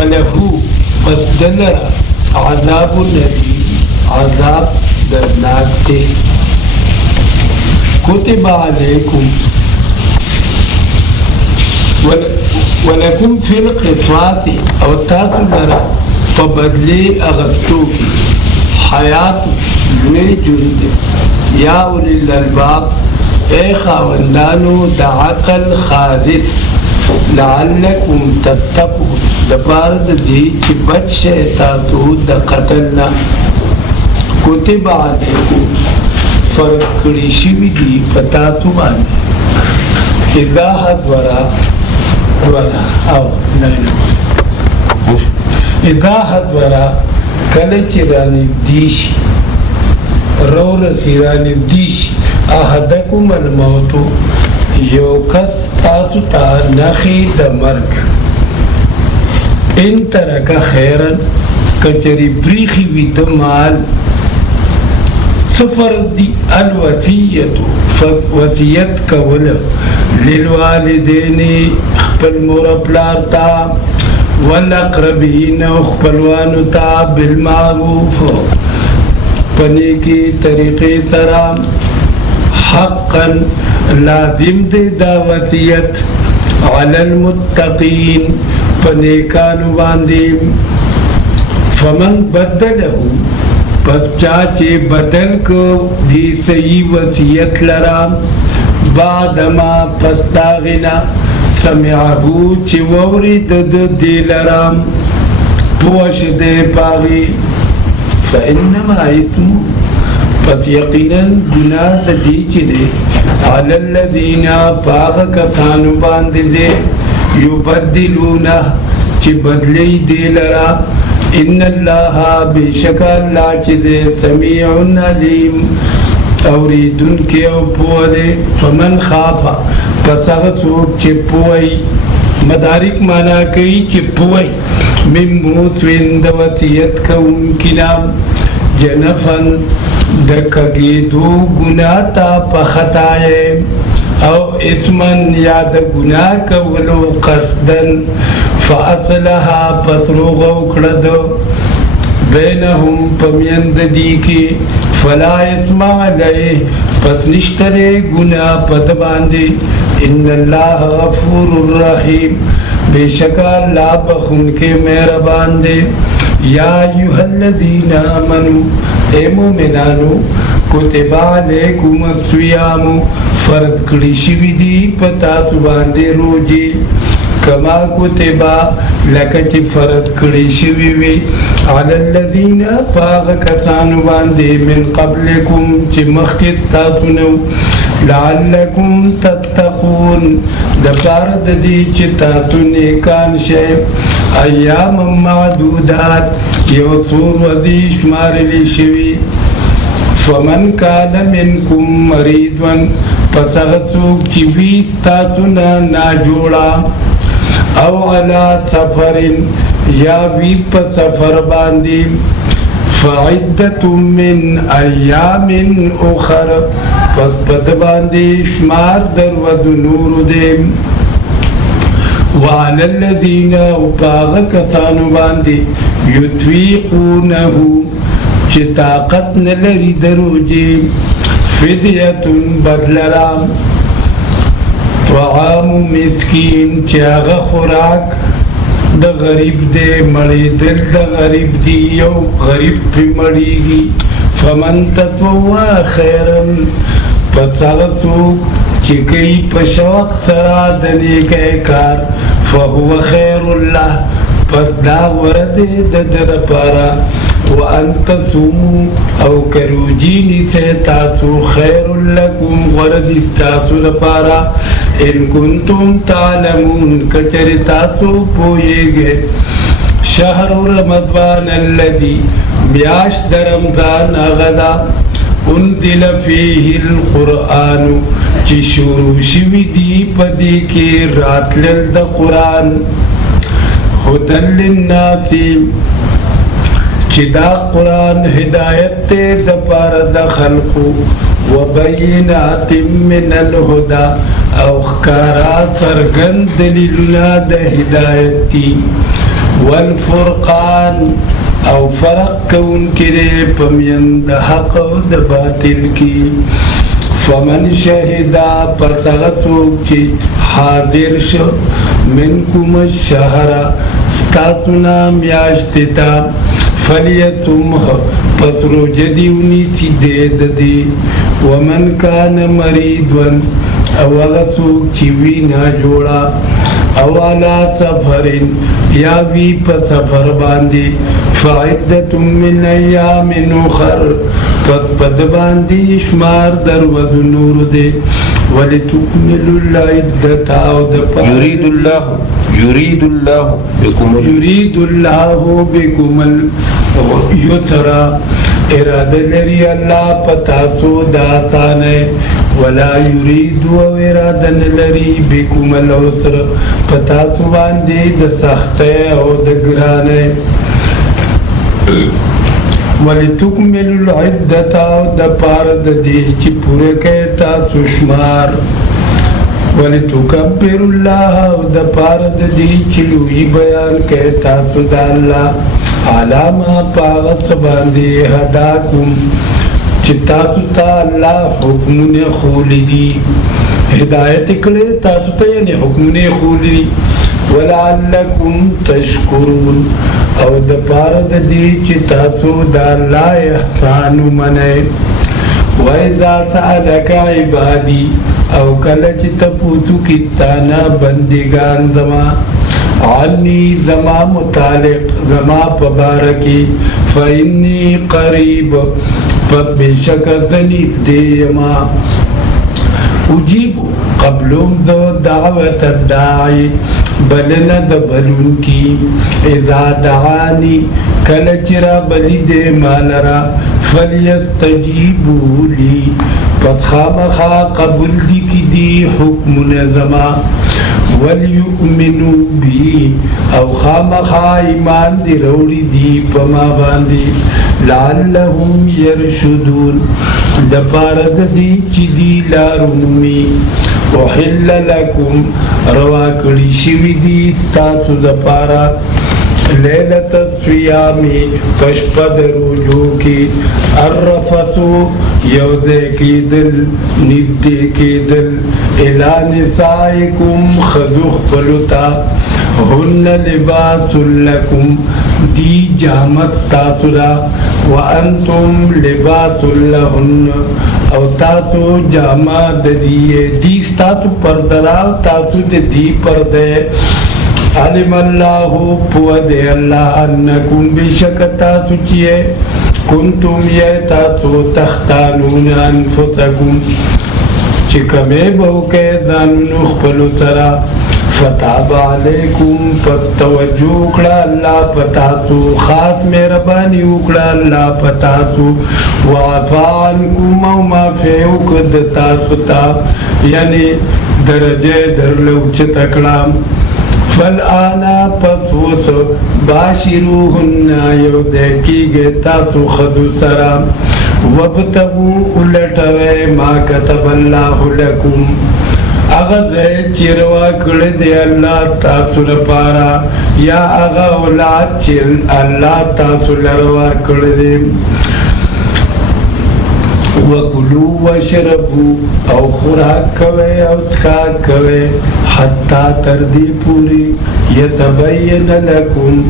فله پس دلرا عذاب النبی عذاب درناک تے کتب علیکم ولکم فی القصاص او تاسو لرا فبدلی اغسطو کی حیات لوی جون یا اولی الالباب اے خاوندانو دا عقل خالص لعلکم تتقون دپارد دی چی بچ شیطاتو دا قتلنا کتب علیکم فرق کری شوی دی پتاتو باندی اذا حد ورا او نینو اذا حد ورا کلچ رانی دیشی رو رسی رانی دیشی احدکم الموتو یو کس تاسو تا نخی دا مرگ ان ترک خیرن کچری بریخی وی دا مال سفر دی الوسیتو وسیت کول للوالدین خپل مور پلارتا والاقربین خپلوانو تا بالمعروف پنیکی طریقی سرام حقا لازم دے دا وسیت علی المتقین پنیکانو باندیم فمن بدلہو پس چاچے بدل کو دی سی وسیعت لرام بعدما پس داغنا سمعہو چی وورد دی لرام پوش دے پاغی فإنما اسمو پس یقینا گناہ دی چلے علی الذین پاغ کسانو باندے یبدلونہ چی بدلی دی لرام ان اللہ بشک اللہ چی دے سمیع علیم اوریدن کے او پوالے فمن خافا پس اغسوک چی پوئی مدارک مانا کئی چی پوئی من موتوین دا وسیعت کا امکنام جنفن دکگی دو گناہ تا پخطائے او اسمن یاد گناہ کا ولو قصدن فاصلها پسروغ اکڑد بینہم پمیند دی کی فلا اسم علیہ پس نشترے گناہ پد باندے ان اللہ غفور الرحیم بے شکا اللہ بخون کے مہربان دے یا ایوہ الذین آمنوا اے مومنانو کتب علیکم الصیام فرد کری شوی دی پتا سباندے روجی کما کتبا لکچ فرد کری شوی وی علی الذین پاغ کسانو باندے من قبلکم چی مخکت تاتنو لعلکم تتقون دپارد دی چی تاتو نیکان شے ایام معدودات یو سور ودی شمارلی شوی فمن کان منکم مریدون پس اغسوک چی بیستاتونا ناجوڑا او علا سفرین یا وی پا سفر باندی فعدت من ایام اخر پس پد باندی شمار در ود نور دیم وعلى الذین اپاغ کسانو باندی یتویقونہو چی طاقت نلری دروجی فدیتن بدلرام طعام مسکین چی آغا خوراک دا غریب دے مڑی دل دا غریب دی یو غریب پی مڑی گی فمن تطوع خیرن پس اغسوک چی کئی پشوق سرا دنے کے کار فہو خیر اللہ پس دا ورد در پارا وان تصومو او کروجینی سے تاسو خیر لکم ورد استاسو لپارا ان کنتم تعلمون کچر تاسو پوئے گے شہر رمضان الذی بیاش در رمضان اغدا انزل فیہ القرآن چی شروع شوی دی پدی کے رات للد قرآن ہدن للناسی چی دا قرآن ہدایت تے دپار دا خلقو وبینات من الہدا او خکارا سرگن دلیلنا دا ہدایتی والفرقان او فرق کون کرے پمیند حق د باطل کی فمن شهدا پرتغسوک چی حاضر شو منکم الشهر ستاتنا میاشتتا فلیتمه پس روجه دیونی سی دید دی ومن کان مریدون او اغسوک چی وینا جوڑا او علا سفرین یا وی پا سفر باندی فعدت من ایام اخر پس پد باندی شمار در ود نور دے ولتکملوا العدت او دپا يريد الله بكم اليسر اراده لري الله پتاسو داتانه ولا يريد اراده لري بكم العسر پتاسو باندې د سخته او د ګرانه ولتکملوا العدت او د پار د دې چې پوره کړه تاسو شمار ولتکبروا الله او د پار د دې چې لوی بیان کړه تاسو د الله علامه پاغت باندې هداکم چې تاسو ته الله حکمونه خولدي هدایت کړه تاسو ته یې حکمونه خولدي ولعلکم تشکرون او د پاره د دې چې تاسو د الله احسان ومنئ وَإِذَا سَأَلَكَ عِبَادِي او کله چې تاسو کې تانا بندگان زما عني زما متعلق زما پبارکی فإني قریب فبشک دنی دیما اجیب قبلهم ذو دعوت الداعی بلنا د بلون کی اذا دعانی کلچرا بلی دے مالرا فلیستجیبوا لی پس خامخا قبول دی کی دی حکم نظما ولیؤمنوا بی او خامخا ایمان دی روڑی دی پما باندی لعلهم یرشدون دپارد دی چی دی لارمومی وحل لکم رواکڑی شوی دی تاسو دپارا لیلت الصیامی پشپد روجو کی الرفسو یودے کی دل نزدے کی دل الى نسائکم خذوخ پلتا هن لباس لکم دی جامت تاترا وانتم لباس لهن او تاسو جامع د دی تاسو پردرا تاسو د دی پردے علم الله پود الله انکم بشک تاسو چیه کنتم یا تاسو تختانون انفسکم چې کمه بوکه ځانونو خپل سره فتاب علیکم فتوجو کړه الله پتاسو خاص مهرباني وکړه الله پتاسو وعفانکم او معفو کد تاسو ته یعنی درجه درلو چې تکړه فالآنا پسوس باشروهن یو دیکیگه تاسو خدو سرا وابتغو الٹوے ما کتب اللہ لکم اغزے چیروا کڑ دے اللہ تاسو لپارا یا اغا اولاد چیر اللہ تاسو لروا کڑ دے وَكُلُوا وَشْرَبُوا او خوراک کوئے او تکاک کوئے حتی تردی پوری یتبین لکم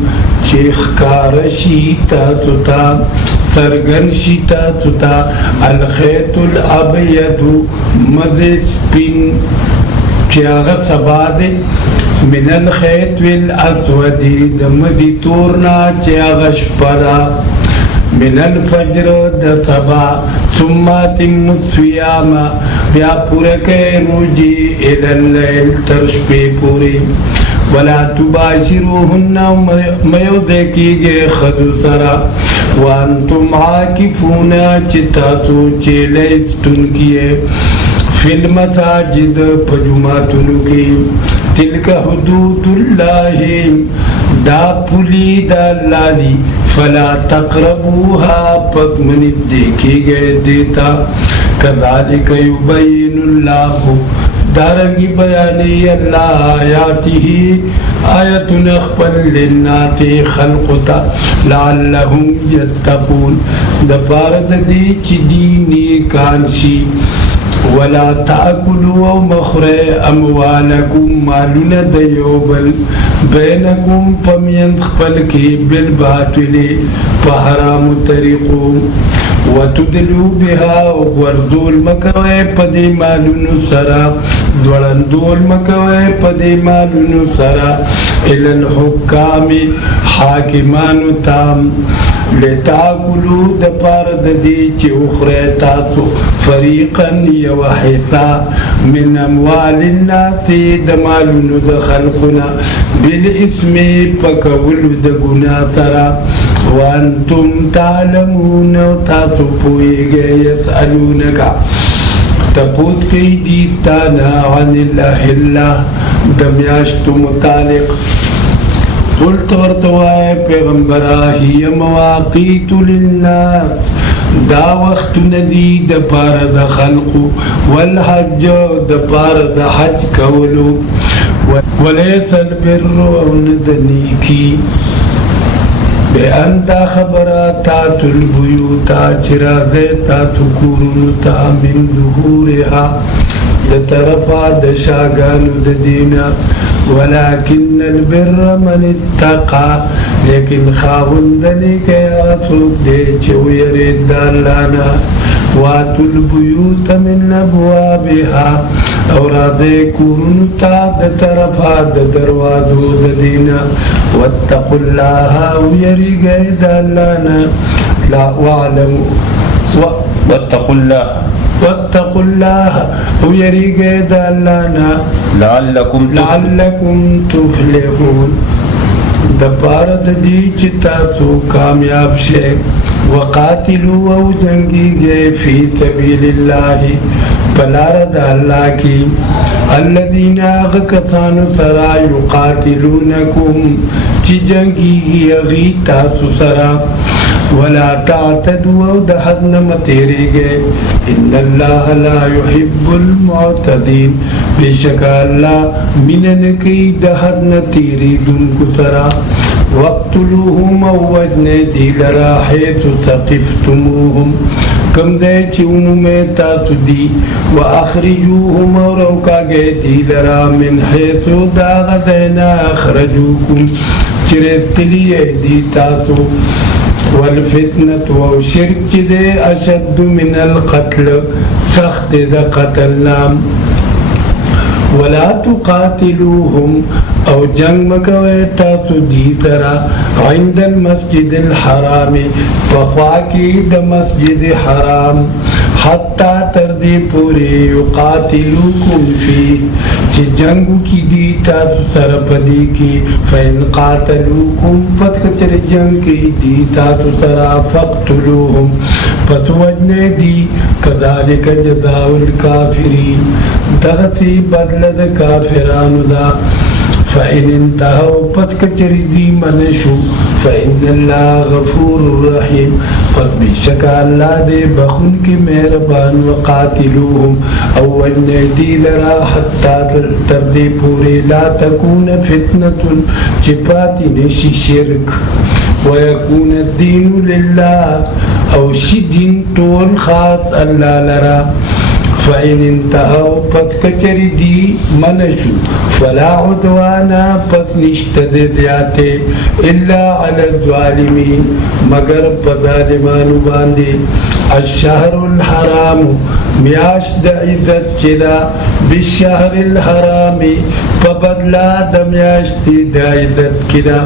چیخ کارشی تاسو تا سرگن شی تاسو تا الخیط الابید مدس پین چیاغ سبا دے من الخیط والاسودی دمدی تورنا چیاغ شپرا من الفجر د سبا ثم تم الصيام بیا پورے کے روجی الى الليل ترشپی پوری ولا تباشروهن میو دیکھیگے خدو سرا وانتم عاکفون چتاتو چیلیستن کیے فی المساجد پجماتنو کی تلک حدود اللہ دا پولی دا اللہ دی فلا تقربوها پس منی دیکھی گئے دیتا کذالک یبین اللہ دارنگی بیانی اللہ آیاتی آیتنا خپل للناس خلقتا لعلهم یتقون د پاره د دې چې دی نیکان شي ولا تاكلوا مخره اموالکم مالون د یو بل بینکم پمین خپل کې بالباطل په حرام طریقو وتدلوا بها وردول مکوي په دې مالونو سره ځوړندول مکوي په دې مالونو سره ال الحکام حاکمانو تام لتاكلوا د پاره د دې چې اخره تاسو فریقا یوحیتا من اموال الناس د مالونو د خلقنا بالاسم پکول د ګنا سره وانتم تعلمون تاسو پوهیږئ یسألونک تپوت کی دیتانا عن الله د میاشتو متعلق قلت ورتوائے پیغمبرہ ہی مواقیت للناس دا وقت ندی د پار د خلق والحج د پار د حج کولو ولیس البر وندنی کی بأن دا خبراتات البیوتا چرازیتات کورنتا من ظهورها د طرفا د شاگانو د دینا ولكن البر من اتقى لیکن خاوندنی که آسوک دے چو یرید دالانا واتو البیوت من ابوابها اور آدھے کورنتا د طرفا د دروازو د دینا واتقوا الله ویری گئے دالانا لا وعلموا واتقوا الله ویری گئے دالانا لعلکم تفلحون دپارد دی چتاسو کامیاب شے وقاتلوا او جنگی گئے فی سبیل اللہ پلارد اللہ کی الذین آغکتانو سرا یقاتلونکم چی جنگی گی اغیتاسو سرا ولا تعتدوا دحد نمتیرے گئے ان اللہ لا يحب المعتدین بشک اللہ منن کی دحد نتیری دن کترا وقتلوهم وجن دی لرا حیث ثقفتموهم کم دے چونو میں تاسو دی واخرجوهم روکا گئے دی لرا من حیث داغ دینا اخرجوکم چرستلیے دی تاسو والفتنة وشرك دے اشد من القتل سخت دا قتل نام ولا تقاتلوهم او جنگ مکوئے تاسو دی ترا عند المسجد الحرام فخواکی دا مسجد حرام حتی تردی پوری یقاتلوکم فی چی جنگو کی دی تاسو سرپدی کی فین قاتلوکم پت کچر جنگ کی دی تاسو سرا فقتلوهم پس وجنے دی کذالک جزاء الکافرین دغتی بدلد کافرانو دا فإن انتهوا پت کچر دی منشو فإن اللہ غفور الرحیم پس بشک اللہ دے بخون کی مہربان وقاتلوهم او وجنے دی لرا حتی تردی پوری لا تکون فتنة چپاتی نشی شرک ویکون الدین للہ او شی دین طول خاص اللہ لرا فإن انتهوا پت کچری دی منشو فلا عدوانا پت نشتد دیاتے الا علی الظالمین مگر پظالمانو باندے الشهر الحرام میاش دا عزت چلا بالشهر الحرام فبدلا دا میاش دا عزت کلا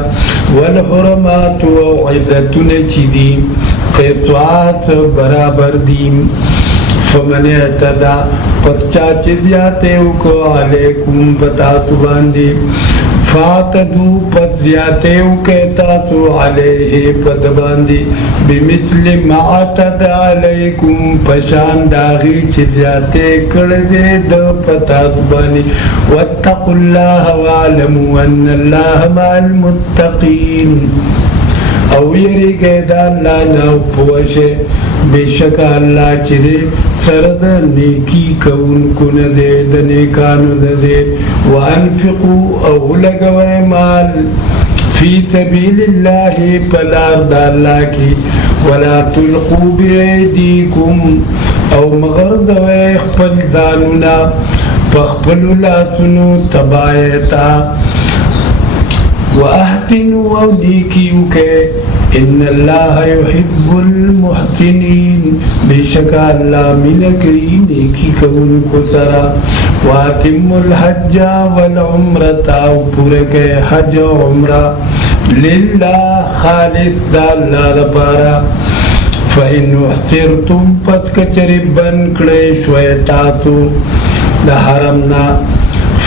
والحرمات و عزتنا چدیم قصوات برابر دیم فمن اعتدا پس چاچے دیاتے کو علیکم بتاتو باندے فاتدو پس دیاتے کہتاتو علیہ پد باندے بمثل ما اعتد علیکم پشان داغی چی دیاتے کردے دو پتاس باندے واتقوا اللہ وعلموا ان اللہ مع المتقین او یری گئے دا اللہ نو پوشے بیشک اللہ چرے سرد نیکی کون کن دے دنیکانو دے وانفقوا او لګوي مال فی سبیل الله پلار د الله کی ولا تلقوا بأيديكم او مغرضوي خپل ځانونه پخپل لاسونو تبایتا واحسنوا او نیکیو کې ان الله يحب المحسنين بشک الله من کوي نیکی کوونکو سره واتم الحج والعمرة او پوره کې حج او عمره لله خالص د الله لپاره فإن احصرتم پس کچری بن کړی شوی تاسو د حرمنا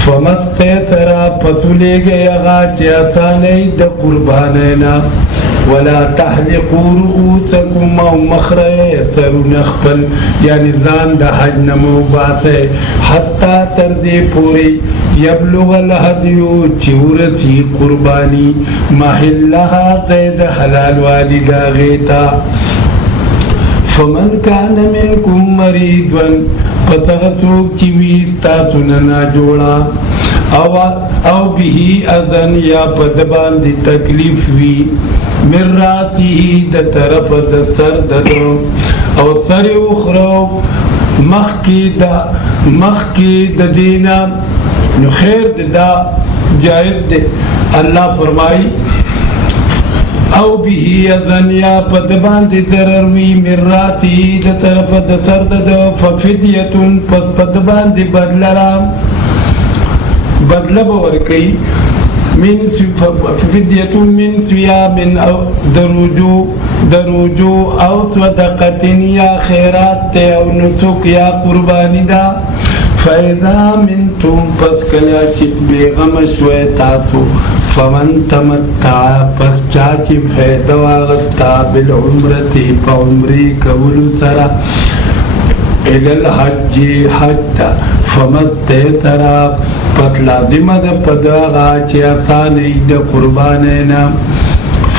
فمستیسر پسولیږي هغه چې اسانه د قربانینا ولا تحلقوا رؤوسكم او مخره سرونه خپل یعنی ځان د حج نه مباسه حتی تر دې پوری یبلغ الهدی چې ورسی قربانی محلها زید حلال والدا غیتا فمن كان منكم مريضا فتغسوك چویستا سننا جوڑا او به اذن یا پدبان دی تکلیف وی من راتی د طرف د سر ددو او سر اخرو مخی د دینا نو خیر دا جائز دے اللہ فرمائی او به اذن یا پدبان دی درروی من راتی د طرف د سر ددو ففدیتن پدبان دی بدلرام بدل بورکی من فدیة من صيام او دروجو او صدقة یا خیرات او نسک یا قربانی دا فإذا منتم پس کلا چی بیغم شوی تاسو فمن تمتع پس چاچی فیدو آغستا بالعمرتی پا عمری کولو سرا الى الحج حج فمستیسر پس لازم دا پداغا چی آسانی دا قربانینا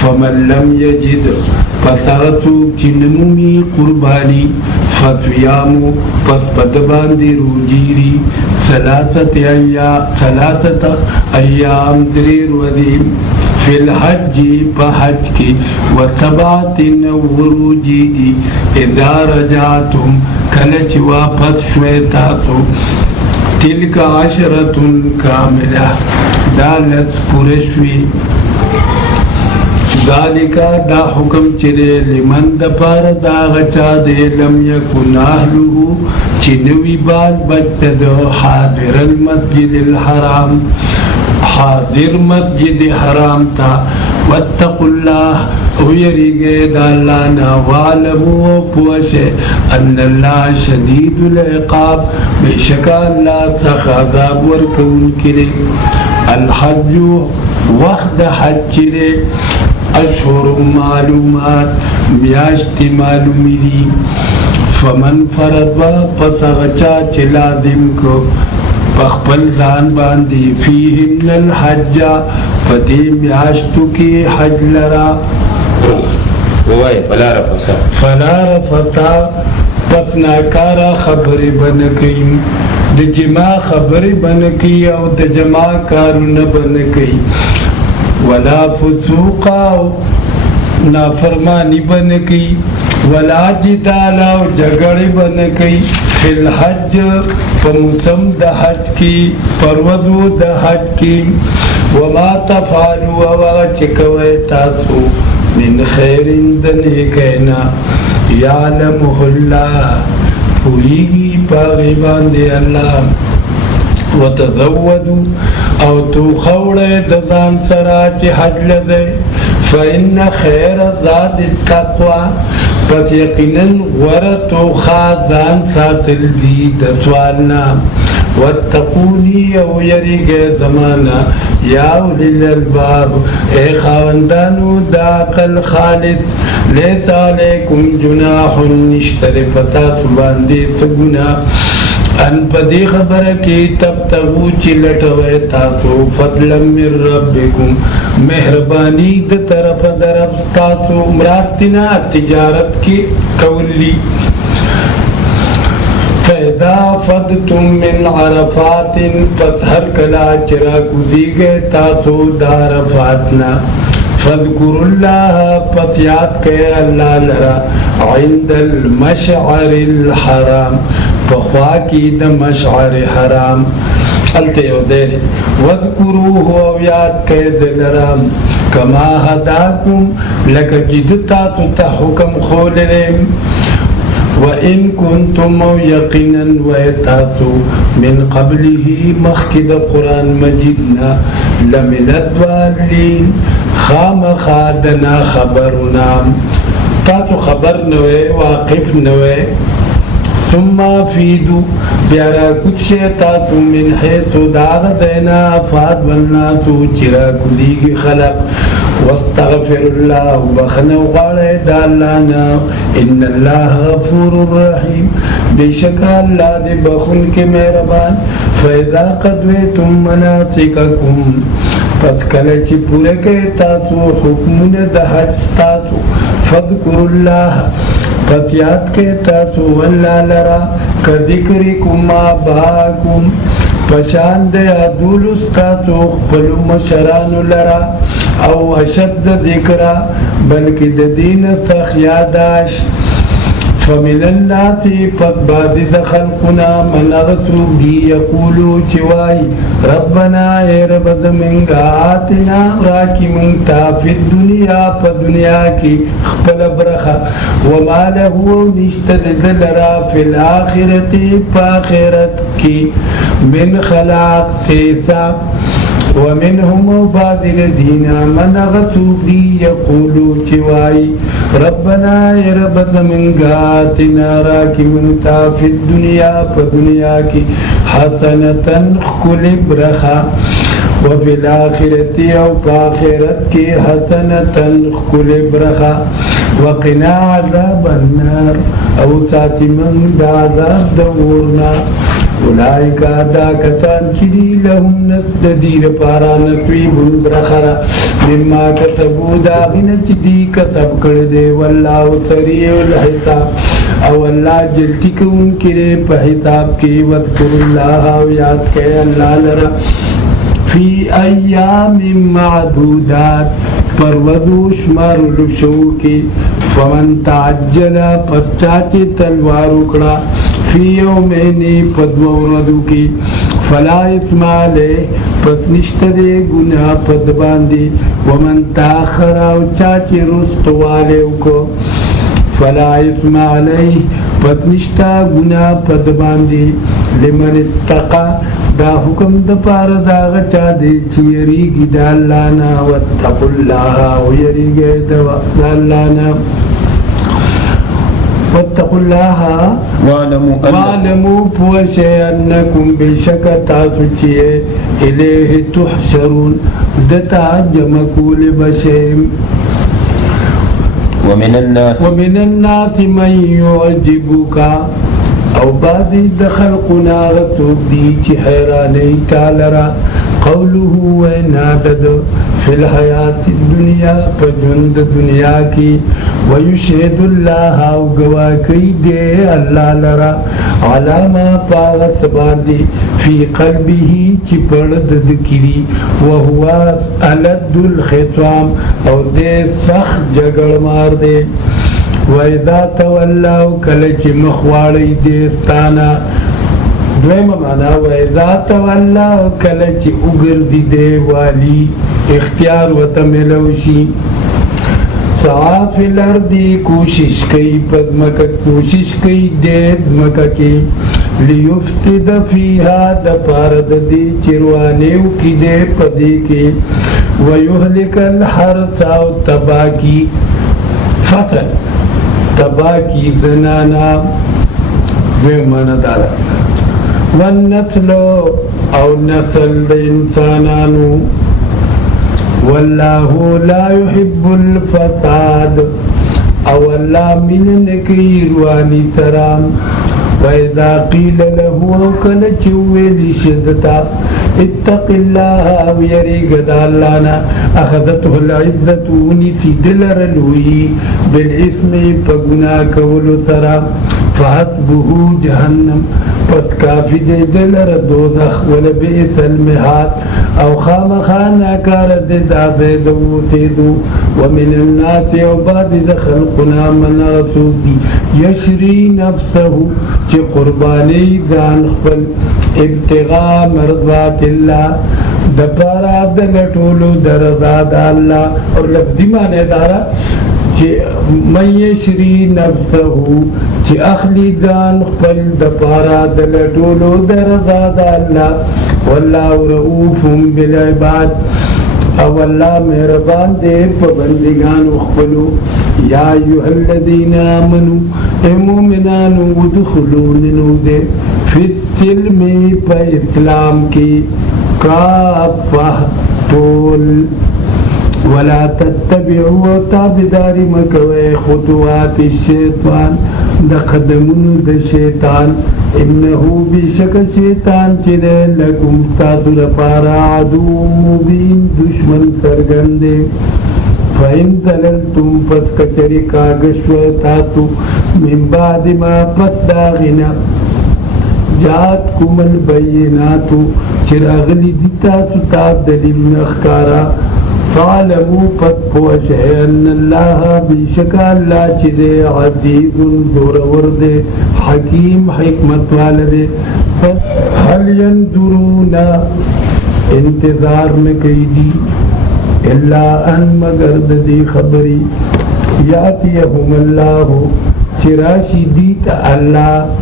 فمن لم یجد پس اغسو چی نمومی قربانی فصیامو پس پدبان دی روجیری ثلاثت ایام دریر ودیم فی الحج پا حج کی و سبعت نوروجی دی اذا رجعتم کلچ واپس شویتاتو تلک عشرت کاملہ دالت پورشوی ذالکا دا حکم چرے لمن دا پار دا غچا دے لم یکن اہلو چنوی بال بچت دو حاضر المسجد الحرام حاضر مسجد حرام تا واتقوا اللہ او یریگے دا اللہ نا وعلمو پوشے ان اللہ شدید العقاب بے شکا اللہ سخ عذاب ورکون کرے الحج وقت حج چرے اشهر معلومات میاشت معلومی دی فمن فرض پسغچا چه لازم کو پخپل ځان باندې فیهن الحج پدی میاشتو کی حج لرا فلا رفتا پس ناکارا خبری بنکیم د جما خبری بنکی او د جما کارون بنکی ولا فسوقا نافرمانی بنکی ولا جدالا جگڑی بنکی فی الحج فموسم دا حج کی پروضو دا حج کی وما تفعلوا وغچکوی تاسو من خیر دنیکینا یعلمه اللہ پوریگی پاغیبان دی اللہ وتزودوا او تو خوڑے دزان سرا چی حج لدے فإن خیر ذات التقوى پس یقیناً ورطو خازان ساتل دی دسوالنا واتقونی او یریگے زمانا یا اولی الالباب اے خاوندانو دا عقل خالص لیس علیکم جناح نشتر پتا سباندی سگنا ان پدی خبر کی تبتغو چی لٹوئے تاسو فضلا من ربکم مہربانی د طرف درب تاسو مراتنا تجارت کی کولی فیضا وَإِذَا فَضْتُم مِّنْ عَرَفَاتٍ پس ہر کلا چرا کدی گئے تاسو دارفاتنا فَاذْكُرُوا اللَّهَ پس یاد کے اللہ لرا عند المشعر الحرام پخواکی دا مشعر حرام التے ہو دیر وَاذْكُرُوهُ او یاد کے دلرام کما ہداکم لکا جدتا تا حکم خولرم وَإِن كُنتُمْ يَقِنًا وَيَتَاتُوا مِنْ قَبْلِهِ مَخْكِدَ قرآن مجیدنا لَمِنَ الضَّالِّينَ خام خادنا خبرنا تاتو خبر نوے واقف نوے ثم فیدو بیارا کچھ تاتو من حیث داغ دینا فاد والناسو چرا کدیگ خلق واستغفر اللہ بخنا وغاڑے دالانا ان اللہ غفور الرحیم بشک اللہ دے بخن کے مہربان فیضا قدویتم مناسککم پس کلچ پورے کے تاسو حکمون دہج تاسو فذکر اللہ پس یاد کے تاسو اللہ لرا کذکرکم آباکم پشان دے عدول استاسو خپلو مشران لرا او اشد ذکرہ بلکہ دین سخیاداش فمن الناس پس بعد خلقنا من اغسوب دی یقولو چوائی ربنا اے رب دمنگا آتنا راکی منگتا فی الدنیا پا دنیا کی خپل برخا وما لہو نشتد دلرا فی الاخرتی پا آخرت کی من خلاق تیسا ومنهم بعض الذين من غسوب دی یقولو چوائی ربنا اے رب دمنگاتنا راکی منتا فی الدنیا پا دنیا کی حسنتا خل برخا وفی الاخرتی او پا آخرت کی حسنتا خل برخا وقنا عذاب النار او ساتی من دا عذاب دورنا اولئک دا کسان چیدی لهم نسدیر پارا نصیب برخرا مما کسبو داغین چیدی کسب کردے واللہ سریع الحساب او اللہ جلتی کون کرے پا حساب کی واذکر اللہ و یاد کے اللہ لرا فی ایام معدودات پروزو شمار لشو کی فمن تعجل پچاچے تلوار اکڑا فی یومینی پدو ردو کی فلا اسم علیہ پس نشت دے گناہ پد باندی ومن تاخر او چاچے رست والے کو فلا اسم علیہ پس نشتا گناہ پد باندی لمن اتقا دا حکم دا پار دا غچا دے چیری گی دا اللہ نا واتقوا اللہ ویری گے دا اللہ نا واتقوا الله واعلموا پوشے انکم بشک تاسو چیئے الیہ تحشرون دتا جمع کول بشیم ومن الناس من يعجبك او بعضی دخلقنا غصوب دی چی حیرانی تالرا قوله وینادد فی الحیات الدنیا پجند دنیا کی ویشہد اللہ او گواکی دے اللہ لرا علامہ پاغت باندی فی قلبی چی پرد دکری وہوا علد الخطام او دے سخت جگڑ مار دے وَإِذَا تَوَلَّوْا کلچ مخواڑی دیستانا دویم مانا وَإِذَا تَوَلَّوْا کلچ اگردی دے والی اختیار و تملوشی سعا فی الارضی کوشش کئی پد مکہ کوشش کئی دید مکہ کی لیفتد فیہا دپارد دی چروانیو کی دے پدی کی ویہلک الحرس و تباکی فتح تباکی زنانا ویمانا دارا والنسل او نسل دا انسانانو واللہ لا يحب الفساد او اللہ من نکیروانی سرام وَإِذَا قِيلَ لَهُ وَكَلَچُوِّ لِشِدْتَ اتَّقِ اللَّهَ وَيَرِيقَ دَالَّانَا أَخَذَتْهُ الْعِزَّةُ وَنِسِ دِلَرَلُوِي بِالْإِسْمِ فَقُنَاكَ وَلُسَرَا فحسبه جهنم پس کافی دے دلر دوزخ ولبئس المهاد او خامخانا کار دے دازے دو تیدو ومن الناس او بعد خلقنا من رسول یشری نفسه چه قربانی ځان خپل ابتغاء مرضات الله دپارا دلٹولو درزاد اللہ اور لفظی معنی دارا من یشری نفسه چی اخلی ځان خپل دپارا دلٹولو درزاد اللہ واللہ رؤوف بالعباد او اللہ مہربان دے پبندگان اخبلو یا ایوہ الذین آمنوا اے مومنانو ادخلو ننو دے فی السلم پا اسلام کی کافہ طول ولا تتبعوا تابداری مکوے خطوات الشیطان دا قدمونو دا شیطان انہو بیشک شیطان چرے لکم تاسو لپارا عدو مبین دشمن سرگندے فَإِن ضَلَلْتُمْ پس کچری کاغشو تاسو من بعد ما پس داغنا جاتکم البیناتو چراغلی دیتاسو تا دلیل نخکارا فعلمو پس پوشہ ان اللہ بیشکا اللہ چدے عزیز دورور دے حکیم حکمت والدے حل ينظرون انتظار میں کئی دی الا ان مگر دی خبری یاتیہم اللہ چراشی دیت اللہ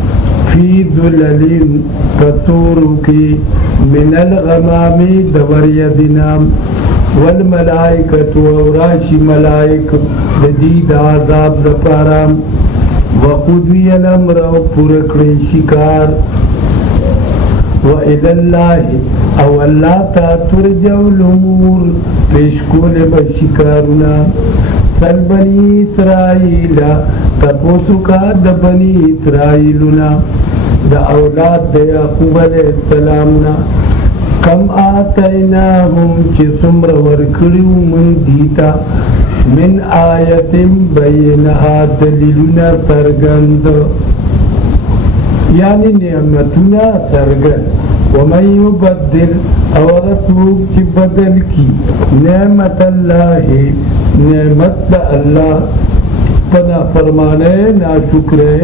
فی ذلل فتورو کی من الغمام دوریدنام والملائکت وراشی ملائک بدید عذاب دپارام وقضی الامر پورکڑی شکار وإلى الله او اللہ تا ترجع الامور پیشکول بشکارنا سل بنی اسرائیل تپوسو کا د بنی اسرائیلنا دا اولاد دا یعقوب علیہ السلامنا کم آتیناهم چی سمر ورکڑیو من دیتا من آیت بینہا دلیلنا سرگند یعنی نعمتنا سرگند ومن یبدل اورسوک چی بدل کی نعمت اللہ نعمت دا اللہ پنا فرمانے نا شکرے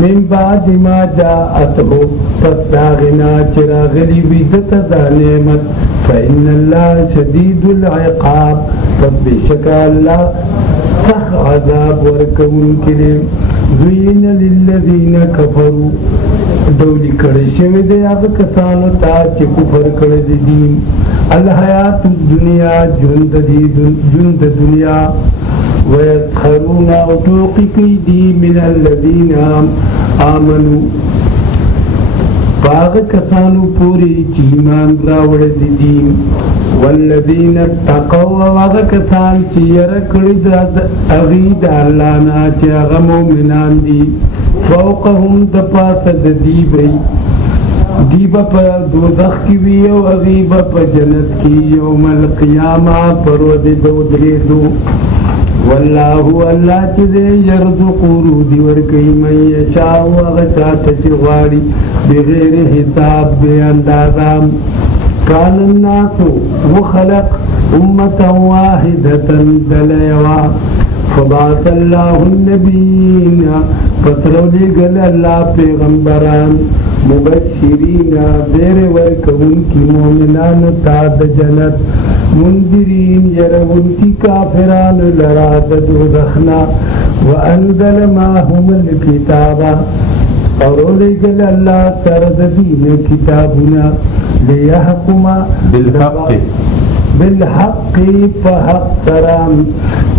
من بعد ما جاءته پس داغنا چراغلی بیدت دا نعمت فإن اللہ شدید العقاب پس بشکا اللہ سخ عذاب ورکون کریم زین للذین کفروا دولی کڑشوی دے آغا کسانو تا چی کفر کڑی دین الحیات الدنیا جند دنیا ويسخرون وتوقي دي من الذين آمنوا باغ کسانو پوری چیمان راوڑ دین والذین اتقوا واغ کسان چی یرکڑی اغید اللہ نا چی اغا مومنان دی فوقهم دپاسد دیبا پا دوزخ کی وی او اغیبا پا جنت کی یوم القیامہ پرود دو دریدو واللہ اللہ چدے یرزق رودی ورکی من یشاء وغشات چغاری بغیر حساب بے اندازام کان الناس وخلق امتا واحدتا دلیوا فبعث اللہ النبیین فترو لگل اللہ پیغمبران مبشرین دیر ورکون کی مومنان تاد جنت منذرین یرون کی کافران لراد دوزخنا وانزل معهم الكتابا اور لگل اللہ سرد دین کتابنا لیحکم بالحق فحق سرام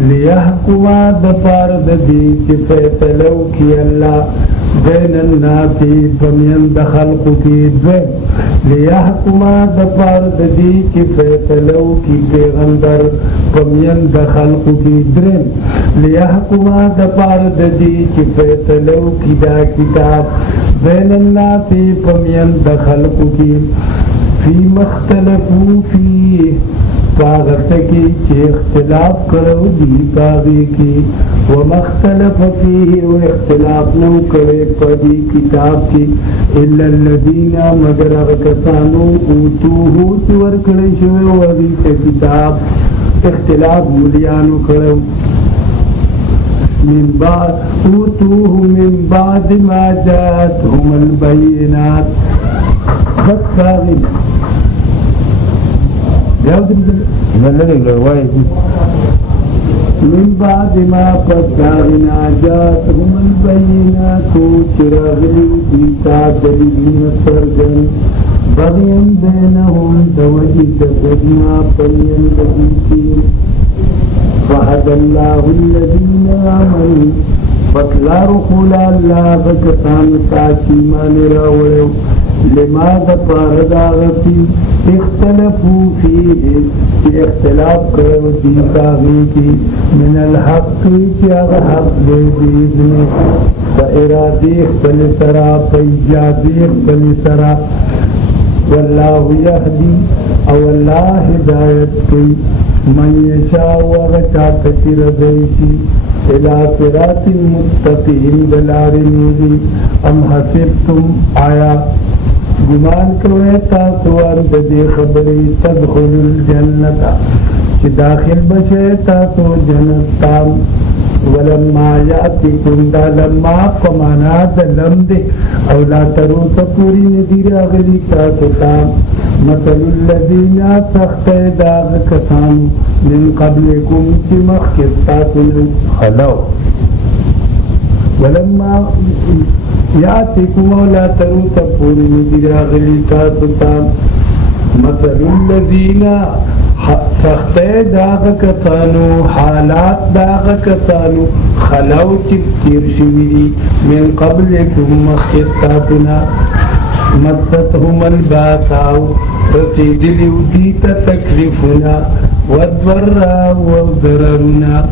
لیحکم دپارد دی کی فیصلو کی اللہ بین الناس پمین دخلق کی دویم لیحکما دپارد دی کی فیصلو کی پیغمبر پمین دخلق کی درم لیحکما دپارد دی کی فیصلو کی دا کتاب بین الناس پمین دخلق کی فی مختلفو فی پاغت کی چه اختلاف کرو دی پاغی کی ومختلف فیه و اختلاف نو کرے پدی کتاب کی الا الذین مگر اغکسانو اوتوہو چور کرے شوئے وغیت کتاب اختلاف ملیانو کرو من بعد اوتوه من بعد ما جاءتهم البينات خط باغي من بعد ما قدرنا جاءتهم البينات چراغلی دیتا دلیلین سرگن بغیم بینهم دوجد بدنا پین دلیتی فهدى الله الذين آمنوا فاطلع رخول الله بكتان تاكيمان راولو لماذا فارد آغفي اختلفوا فيه في اختلاف کرو دیتاغی من الحق چاغ حق دے بیدنی فإرادی اختل سرا فإجابی اختل سرا والله يهدي او الله هدایت کی من یشاء وغچا کثیر دیشی الى صراط مستقیم دلار نیدی ام حسبتم آیا گمان کوئے تاسو ارددی خبری تدخل الجنتا چی داخل بشے تاسو جنتام ولما یاتیکم دا لما قمانا دا لمد او لا ترو تپوری ندیر اغلی تاسو تام مثل الذين تخطئ داغ کسان من قبلكم چی مخصتاتنا خلو ولما یاتیکم اولا ترو تپوری ندیر اغلی تاستا مثل الذين تخطئ داغ کسانو حالات داغ کسانو خلو چی تیر شویدی من قبلكم مخصتاتنا مستهم الباساو رسیدلی دیتا تکلیفنا والضراء والضررنا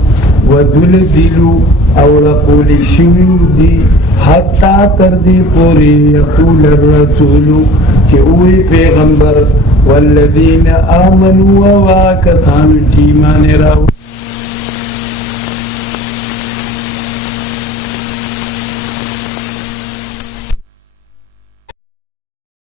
ودلدلو او رقول شویو دی حتی تردی پوری یقول الرسول چه اوی پیغمبر والذین آمنوا وواکتانو چیمان راو